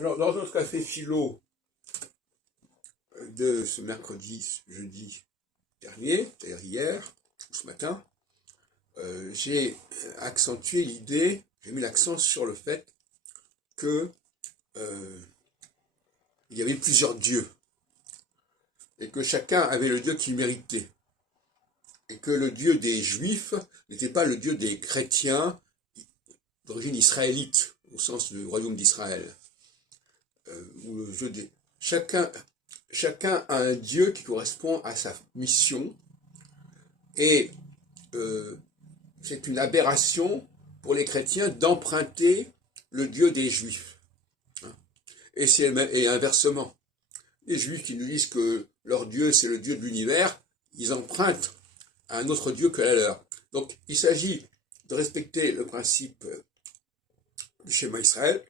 Alors, dans notre café philo de ce jeudi dernier, c'est-à-dire hier, ou ce matin, j'ai accentué l'idée, j'ai mis l'accent sur le fait que il y avait plusieurs dieux, et que chacun avait le Dieu qu'il méritait, et que le Dieu des Juifs n'était pas le Dieu des chrétiens d'origine israélite, au sens du royaume d'Israël, ou le Dieu des... Chacun a un Dieu qui correspond à sa mission, et c'est une aberration pour les chrétiens d'emprunter le Dieu des Juifs. Et inversement, les Juifs qui nous disent que leur Dieu c'est le Dieu de l'univers, ils empruntent à un autre Dieu que la leur. Donc il s'agit de respecter le principe du schéma Israël.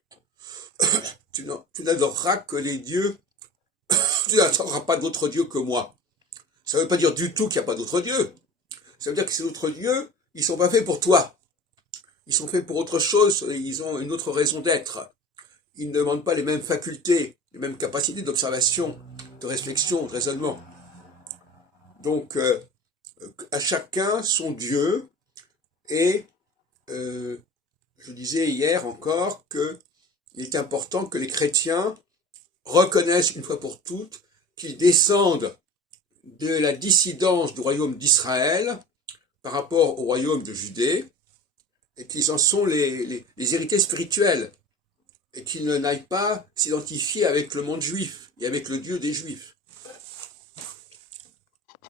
Tu n'adoreras que les dieux, tu n'adoreras pas d'autres dieux que moi. Ça ne veut pas dire du tout qu'il n'y a pas d'autres dieux. Ça veut dire que ces autres dieux, ils ne sont pas faits pour toi. Ils sont faits pour autre chose, ils ont une autre raison d'être. Ils ne demandent pas les mêmes facultés, les mêmes capacités d'observation, de réflexion, de raisonnement. Donc, à chacun son Dieu, et je disais hier encore qu'il est important que les chrétiens reconnaissent une fois pour toutes qu'ils descendent de la dissidence du royaume d'Israël par rapport au royaume de Judée, et qu'ils en sont les héritiers spirituels, et qu'ils n'aillent pas s'identifier avec le monde juif et avec le Dieu des Juifs.